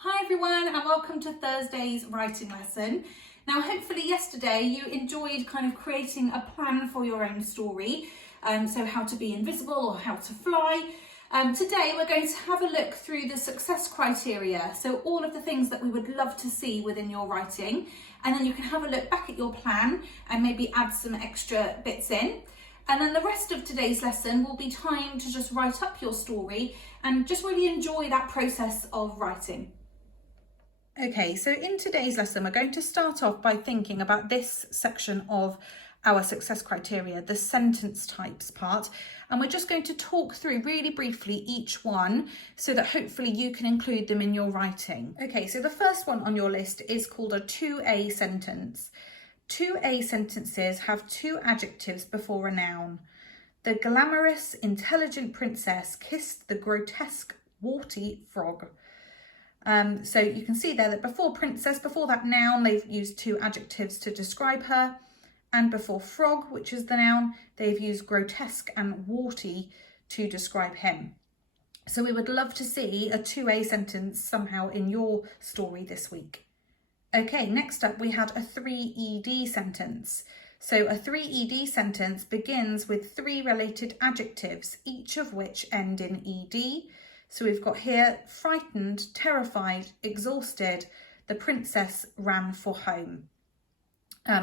Hi everyone, and welcome to Thursday's writing lesson. Now hopefully yesterday you enjoyed kind of creating a plan for your own story, so how to be invisible or how to fly. Today we're going to have a look through the success criteria, so all of the things that we would love to see within your writing, and then you can have a look back at your plan and maybe add some extra bits in. And then the rest of today's lesson will be time to just write up your story and just really enjoy that process of writing. Okay, so in today's lesson, we're going to start off by thinking about this section of our success criteria, the sentence types part. And we're just going to talk through really briefly each one so that hopefully you can include them in your writing. Okay, so the first one on your list is called a 2A sentence. 2A sentences have two adjectives before a noun. The glamorous, intelligent princess kissed the grotesque, warty frog. So you can see there that before princess, before that noun, they've used two adjectives to describe her. And before frog, which is the noun, they've used grotesque and warty to describe him. So we would love to see a 2A sentence somehow in your story this week. Okay, next up we had a 3ED sentence. So a 3ED sentence begins with three related adjectives, each of which end in ED. So we've got here frightened, terrified, exhausted, the princess ran for home.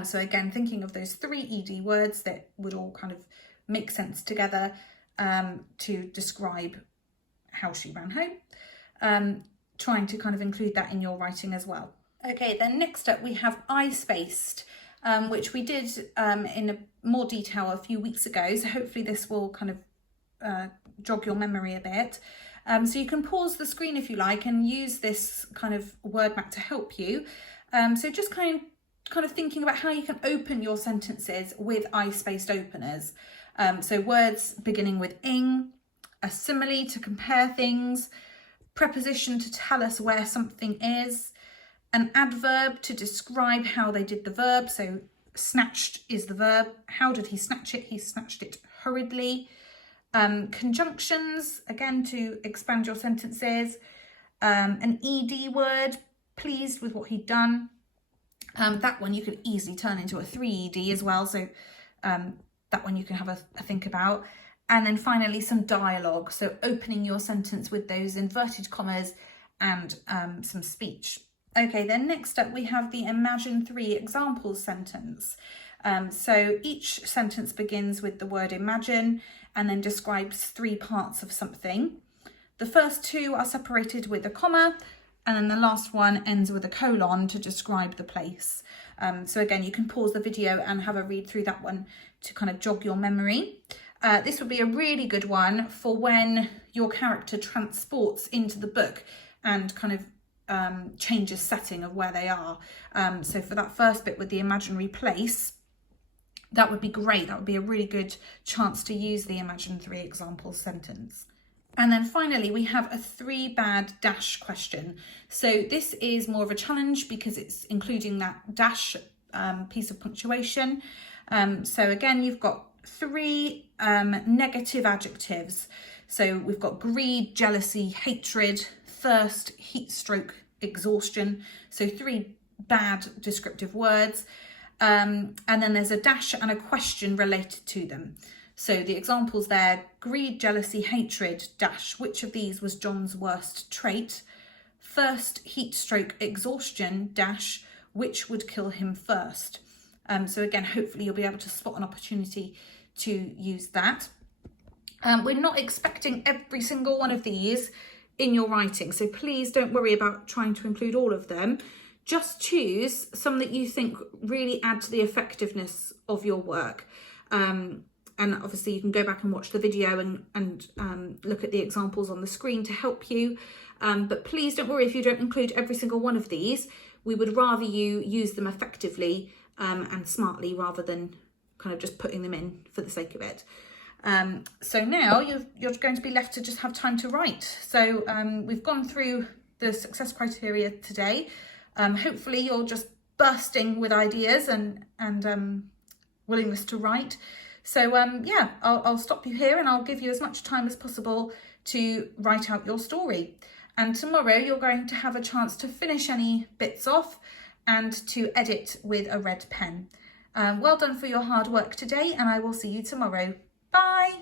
So again, thinking of those three ED words that would all kind of make sense together to describe how she ran home, trying to kind of include that in your writing as well. Okay, then next up we have I-spaced, which we did in more detail a few weeks ago. So hopefully this will kind of jog your memory a bit. So you can pause the screen if you like and use this kind of word map to help you. So just kind of thinking about how you can open your sentences with I-spaced openers. So words beginning with ing, a simile to compare things, preposition to tell us where something is, an adverb to describe how they did the verb. So snatched is the verb. How did he snatch it? He snatched it hurriedly. Conjunctions, again, to expand your sentences. An ED word, pleased with what he'd done. That one you could easily turn into a 3ED as well. So that one you can have a think about. And then finally, some dialogue. So opening your sentence with those inverted commas and some speech. Okay, then next up we have the Imagine 3 examples sentence. So each sentence begins with the word imagine and then describes three parts of something. The first two are separated with a comma, and then the last one ends with a colon to describe the place. So again, you can pause the video and have a read through that one to kind of jog your memory. This would be a really good one for when your character transports into the book and kind of changes setting of where they are. So for that first bit with the imaginary place, that would be great. That would be a really good chance to use the Imagine 3 examples sentence. And then finally, we have a 3 bad dash question. So this is more of a challenge because it's including that dash piece of punctuation. So again, you've got 3 negative adjectives. So we've got greed, jealousy, hatred, thirst, heat stroke, exhaustion. So 3 bad descriptive words. And then there's a dash and a question related to them. So the examples there, greed, jealousy, hatred, dash. Which of these was John's worst trait? Thirst, heat stroke, exhaustion, dash. Which would kill him first? So again, hopefully you'll be able to spot an opportunity to use that. We're not expecting every single one of these in your writing, so please don't worry about trying to include all of them. Just choose some that you think really add to the effectiveness of your work. And obviously you can go back and watch the video and look at the examples on the screen to help you. But please don't worry if you don't include every single one of these. We would rather you use them effectively and smartly rather than kind of just putting them in for the sake of it. So now you're going to be left to just have time to write. So we've gone through the success criteria today. Hopefully you're just bursting with ideas and willingness to write. So yeah, I'll stop you here and I'll give you as much time as possible to write out your story. And tomorrow you're going to have a chance to finish any bits off and to edit with a red pen. Well done for your hard work today, and I will see you tomorrow. Bye.